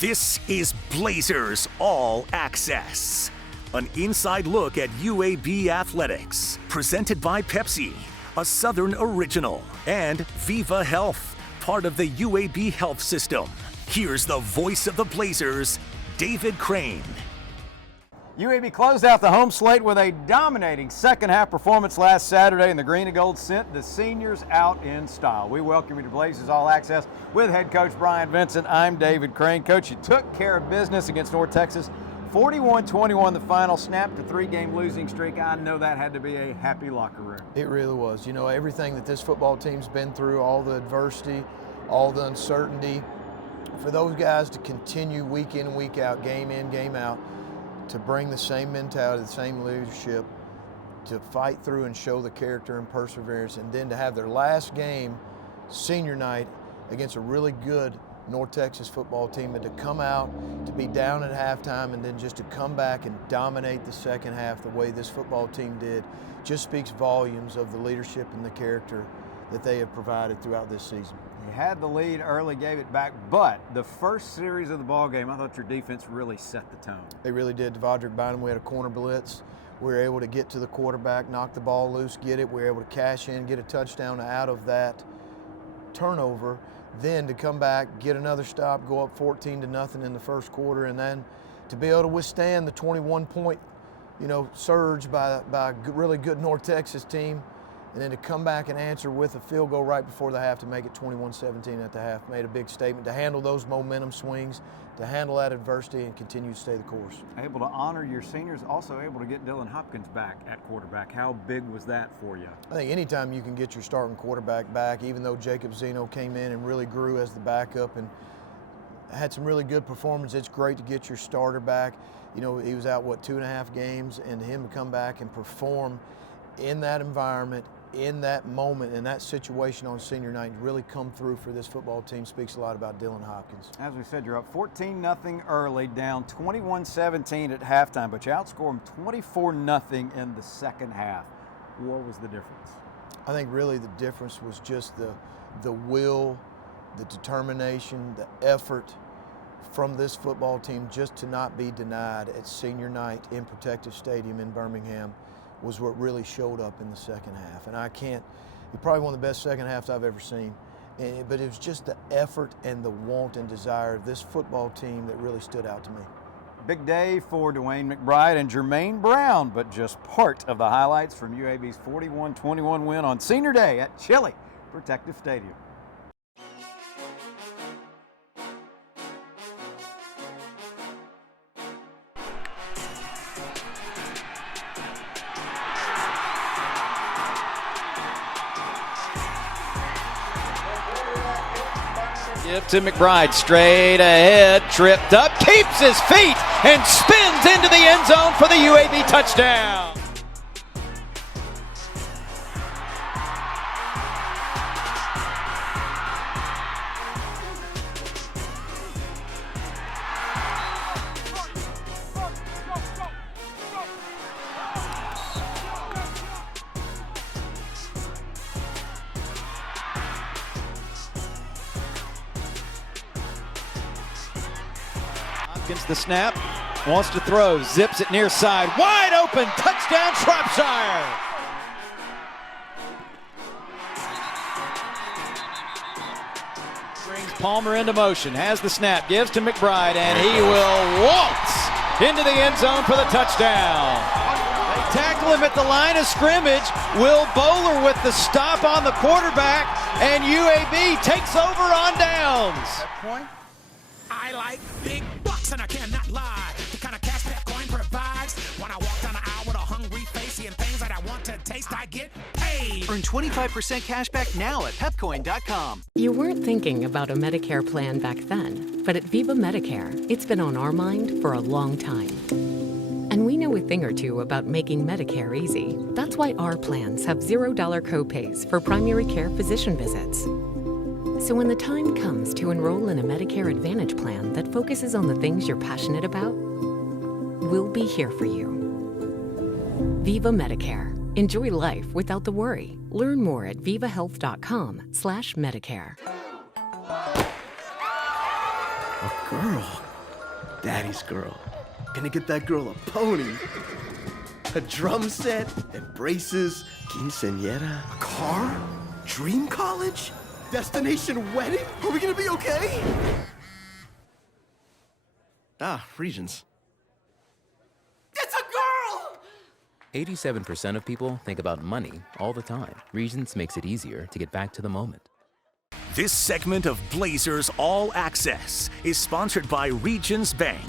This is Blazers All Access, an inside look at UAB athletics, presented by Pepsi, a Southern original, and Viva Health, part of the UAB health system. Here's the voice of the Blazers, David Crane. UAB closed out the home slate with a dominating second-half performance last Saturday, and the Green and Gold sent the seniors out in style. We welcome you to Blazers All Access with head coach Brian Vincent. I'm David Crane. Coach, you took care of business against North Texas. 41-21 the final, snapped a three-game losing streak. I know that had to be a happy locker room. It really was. You know, everything that this football team's been through, all the adversity, all the uncertainty, for those guys to continue week in and week out, game in, game out, to bring the same mentality, the same leadership, to fight through and show the character and perseverance, and then to have their last game, senior night, against a really good North Texas football team, and to come out, to be down at halftime, and then just to come back and dominate the second half the way this football team did, just speaks volumes of the leadership and the character that they have provided throughout this season. You had the lead early, gave it back, but the first series of the ball game, I thought your defense really set the tone. They really did. Devondrick Bynum, we had a corner blitz. We were able to get to the quarterback, knock the ball loose, get it. We were able to cash in, get a touchdown out of that turnover. Then to come back, get another stop, go up 14-0 in the first quarter, and then to be able to withstand the 21-point, surge by a really good North Texas team, and then to come back and answer with a field goal right before the half to make it 21-17 at the half, made a big statement to handle those momentum swings, to handle that adversity, and continue to stay the course. Able to honor your seniors, also able to get Dylan Hopkins back at quarterback. How big was that for you? I think anytime you can get your starting quarterback back, even though Jacob Zeno came in and really grew as the backup and had some really good performance, it's great to get your starter back. He was out, 2.5 games, and him to come back and perform in that environment, in that moment, in that situation on senior night, really come through for this football team speaks a lot about Dylan Hopkins. As we said, you're up 14-0 early, down 21-17 at halftime, but you outscored them 24-0 in the second half. What was the difference? I think really the difference was just the will, the determination, the effort from this football team just to not be denied at senior night in Protective Stadium in Birmingham was what really showed up in the second half. And you're probably one of the best second halves I've ever seen. But it was just the effort and the want and desire of this football team that really stood out to me. Big day for Dwayne McBride and Jermaine Brown, but just part of the highlights from UAB's 41-21 win on senior day at chilly Protective Stadium. Give to McBride, straight ahead, tripped up, keeps his feet, and spins into the end zone for the UAB touchdown. Against the snap, wants to throw, zips it near side, wide open, touchdown Shropshire. Brings Palmer into motion, has the snap, gives to McBride, and he will waltz into the end zone for the touchdown. They tackle him at the line of scrimmage. Will Bowler with the stop on the quarterback, and UAB takes over on downs. That point, I like big bucks and I cannot lie. The kind of cash that coin provides. When I walk down the aisle with a hungry face, seeing things that I want to taste, I get paid. Earn 25% cash back now at pepcoin.com. You weren't thinking about a Medicare plan back then, but at Viva Medicare, it's been on our mind for a long time. And we know a thing or two about making Medicare easy. That's why our plans have $0 copays for primary care physician visits. So when the time comes to enroll in a Medicare Advantage plan that focuses on the things you're passionate about, we'll be here for you. Viva Medicare. Enjoy life without the worry. Learn more at vivahealth.com/Medicare. A girl. Daddy's girl. Gonna get that girl a pony, a drum set, and braces, quinceañera, a car, dream college, destination wedding. Are we gonna be okay? Ah, Regions. It's a girl! 87% of people think about money all the time. Regions makes it easier to get back to the moment. This segment of Blazers All Access is sponsored by Regions Bank.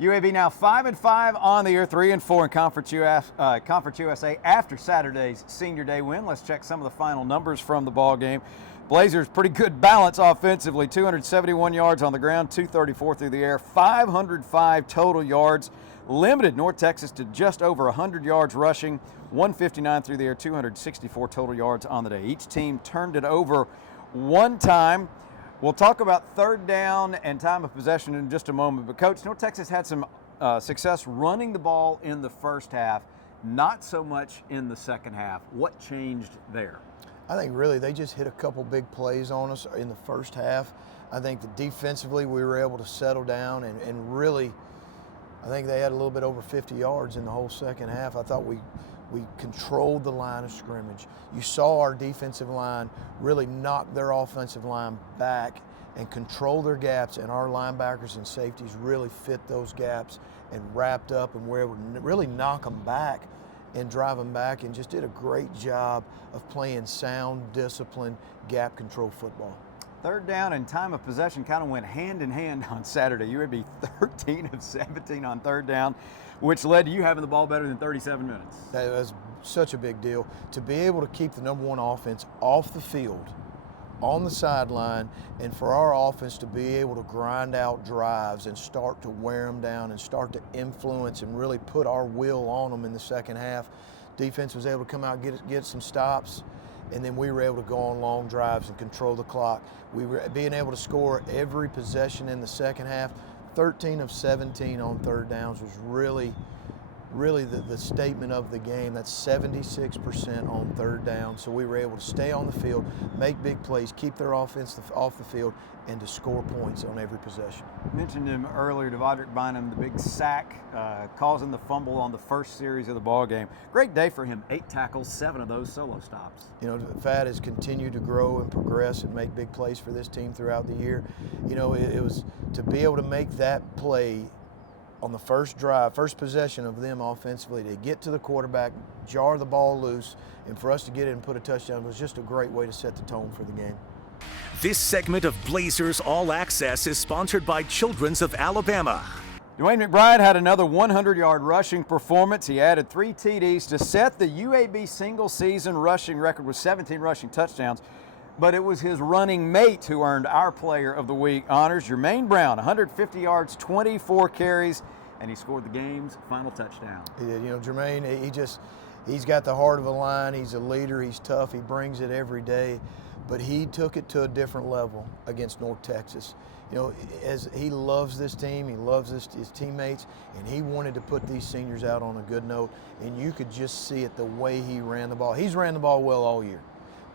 UAB now 5-5 on the year, 3-4 in Conference USA after Saturday's Senior Day win. Let's check some of the final numbers from the ball game. Blazers pretty good balance offensively, 271 yards on the ground, 234 through the air, 505 total yards. Limited North Texas to just over 100 yards rushing, 159 through the air, 264 total yards on the day. Each team turned it over one time. We'll talk about third down and time of possession in just a moment. But, Coach, North Texas had some success running the ball in the first half, not so much in the second half. What changed there? I think really they just hit a couple big plays on us in the first half. I think that defensively we were able to settle down and really, I think they had a little bit over 50 yards in the whole second half. I thought we controlled the line of scrimmage. You saw our defensive line really knock their offensive line back and control their gaps, and our linebackers and safeties really fit those gaps and wrapped up, and were able to really knock them back and drive them back, and just did a great job of playing sound, disciplined, gap control football. Third down and time of possession kind of went hand in hand on Saturday. You would be 13 of 17 on third down, which led to you having the ball better than 37 minutes. That was such a big deal. To be able to keep the number one offense off the field, on the sideline, and for our offense to be able to grind out drives and start to wear them down and start to influence and really put our will on them in the second half. Defense was able to come out and get some stops, and then we were able to go on long drives and control the clock. We were being able to score every possession in the second half. 13 of 17 on third downs was really the statement of the game. That's 76% on third down. So we were able to stay on the field, make big plays, keep their offense off the field, and to score points on every possession. You mentioned him earlier, Devondrick Bynum, the big sack, causing the fumble on the first series of the ball game. Great day for him, 8 tackles, 7 of those solo stops. You know, Fat has continued to grow and progress and make big plays for this team throughout the year. You know, it was to be able to make that play on the first drive, first possession of them offensively, to get to the quarterback, jar the ball loose, and for us to get it and put a touchdown was just a great way to set the tone for the game. This segment of Blazers All Access is sponsored by Children's of Alabama. Dwayne McBride had another 100-yard rushing performance. He added 3 TDs to set the UAB single-season rushing record with 17 rushing touchdowns. But it was his running mate who earned our Player of the Week honors. Jermaine Brown, 150 yards, 24 carries, and he scored the game's final touchdown. He did. You know, Jermaine, he's got the heart of a lion. He's a leader. He's tough. He brings it every day. But he took it to a different level against North Texas. You know, as he loves this team, he loves his teammates, and he wanted to put these seniors out on a good note. And you could just see it the way he ran the ball. He's ran the ball well all year,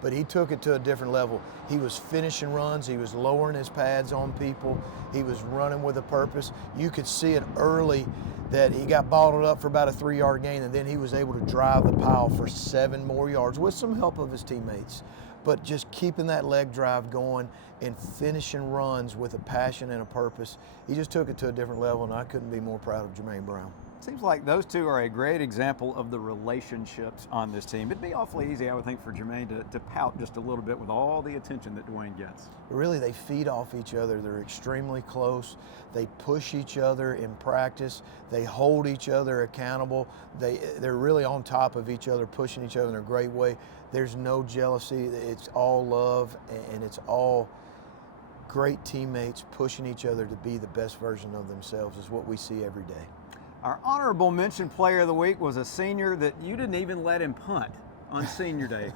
but he took it to a different level. He was finishing runs. He was lowering his pads on people. He was running with a purpose. You could see it early that he got bottled up for about a 3-yard gain, and then he was able to drive the pile for 7 more yards with some help of his teammates. But just keeping that leg drive going and finishing runs with a passion and a purpose, he just took it to a different level, and I couldn't be more proud of Jermaine Brown. Seems like those two are a great example of the relationships on this team. It'd be awfully easy, I would think, for Jermaine to pout just a little bit with all the attention that Dwayne gets. Really, they feed off each other. They're extremely close. They push each other in practice. They hold each other accountable. They're really on top of each other, pushing each other in a great way. There's no jealousy. It's all love, and it's all great teammates pushing each other to be the best version of themselves is what we see every day. Our honorable mention player of the week was a senior that you didn't even let him punt on senior day.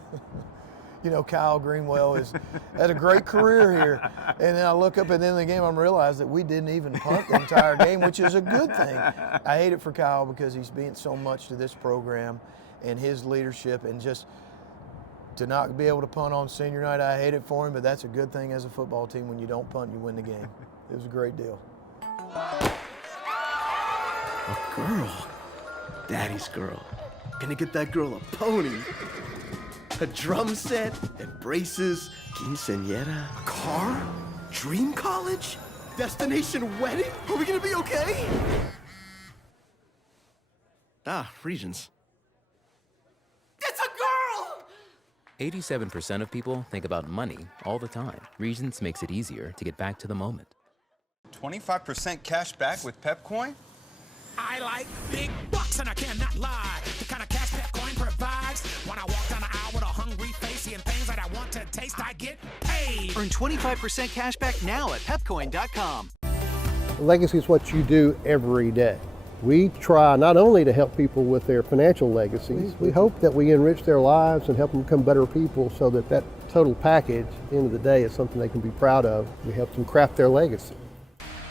You know, Kyle Greenwell has a great career here. And then I look up at the end of the game, I realize that we didn't even punt the entire game, which is a good thing. I hate it for Kyle because he's being so much to this program and his leadership, and just to not be able to punt on senior night, I hate it for him, but that's a good thing as a football team. When you don't punt, you win the game. It was a great deal. A girl. Daddy's girl. Gonna get that girl a pony. A drum set and braces. Quinceañera. A car? Dream college? Destination wedding? Are we gonna be okay? Regions. It's a girl! 87% of people think about money all the time. Regions makes it easier to get back to the moment. 25% cash back with Pepcoin? I like big bucks and I cannot lie. The kind of cash Pepcoin provides. When I walk down the aisle with a hungry face, seeing things that I want to taste, I get paid. Earn 25% cash back now at pepcoin.com. Legacy is what you do every day. We try not only to help people with their financial legacies, we hope that we enrich their lives and help them become better people so that that total package, at the end of the day, is something they can be proud of. We help them craft their legacy.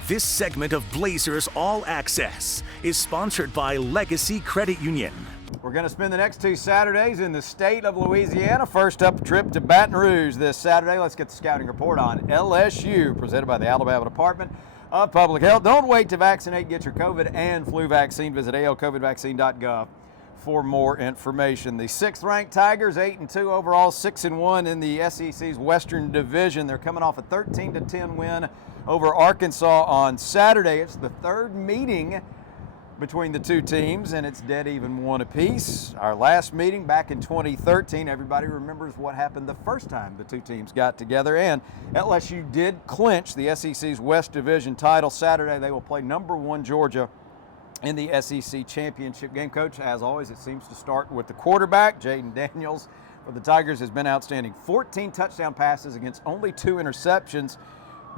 This segment of Blazers All Access is sponsored by Legacy Credit Union. We're going to spend the next 2 Saturdays in the state of Louisiana. First up, a trip to Baton Rouge this Saturday. Let's get the scouting report on LSU, presented by the Alabama Department of Public Health. Don't wait to vaccinate. Get your COVID and flu vaccine. Visit alcovidvaccine.gov for more information. The 6th-ranked Tigers, 8-2 overall, 6-1 in the SEC's Western Division. They're coming off a 13-10 win over Arkansas on Saturday. It's the third meeting between the two teams, and it's dead even one apiece. Our last meeting back in 2013, everybody remembers what happened the first time the two teams got together, and LSU did clinch the SEC's West Division title. Saturday, they will play number 1 Georgia in the SEC championship game. Coach, as always, it seems to start with the quarterback. Jaden Daniels for the Tigers has been outstanding. 14 touchdown passes against only 2 interceptions.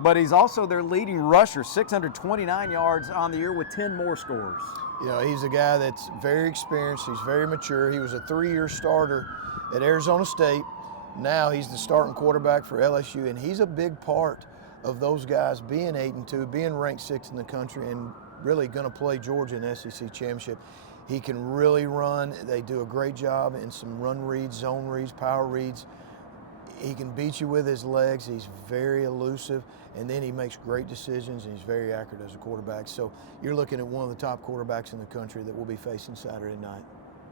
But he's also their leading rusher, 629 yards on the year with 10 more scores. You know, he's a guy that's very experienced. He's very mature. He was a 3-year starter at Arizona State. Now he's the starting quarterback for LSU, and he's a big part of those guys being 8-2, being ranked 6th in the country, and really going to play Georgia in the SEC championship. He can really run. They do a great job in some run reads, zone reads, power reads. He can beat you with his legs. He's very elusive, and then he makes great decisions, and he's very accurate as a quarterback. So you're looking at one of the top quarterbacks in the country that we'll be facing Saturday night.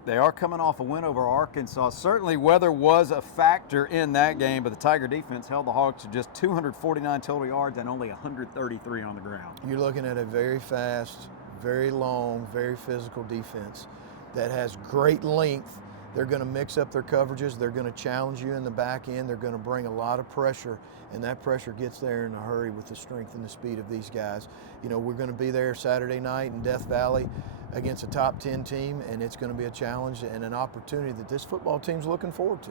They are coming off a win over Arkansas. Certainly weather was a factor in that game, but the Tiger defense held the Hogs to just 249 total yards and only 133 on the ground. You're looking at a very fast, very long, very physical defense that has great length. They're going to mix up their coverages. They're going to challenge you in the back end. They're going to bring a lot of pressure, and that pressure gets there in a hurry with the strength and the speed of these guys. You know, we're going to be there Saturday night in Death Valley against a top 10 team, and it's going to be a challenge and an opportunity that this football team's looking forward to.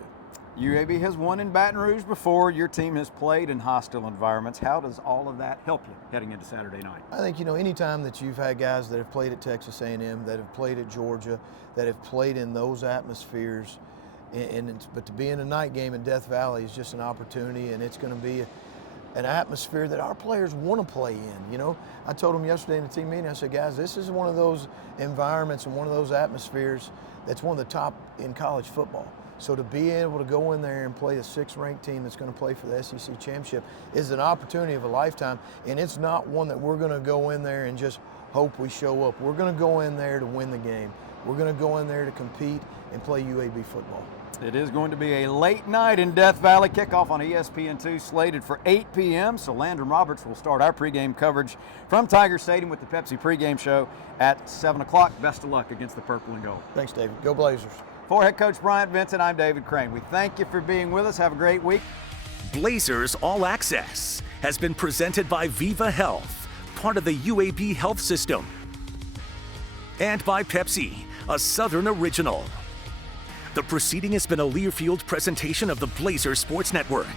UAB has won in Baton Rouge before. Your team has played in hostile environments. How does all of that help you heading into Saturday night? I think, you know, anytime that you've had guys that have played at Texas A&M, that have played at Georgia, that have played in those atmospheres, but to be in a night game in Death Valley is just an opportunity, and it's going to be an atmosphere that our players want to play in. You know, I told them yesterday in the team meeting, I said, guys, this is one of those environments and one of those atmospheres that's one of the top in college football. So to be able to go in there and play a 6th-ranked team that's going to play for the SEC championship is an opportunity of a lifetime, and it's not one that we're going to go in there and just hope we show up. We're going to go in there to win the game. We're going to go in there to compete and play UAB football. It is going to be a late night in Death Valley. Kickoff on ESPN2 slated for 8 p.m. So Landon Roberts will start our pregame coverage from Tiger Stadium with the Pepsi pregame show at 7 o'clock. Best of luck against the Purple and Gold. Thanks, David. Go Blazers. For head coach Bryant Vincent, I'm David Crane. We thank you for being with us. Have a great week. Blazers All Access has been presented by Viva Health, part of the UAB health system, and by Pepsi, a Southern original. The proceeding has been a Learfield presentation of the Blazers Sports Network.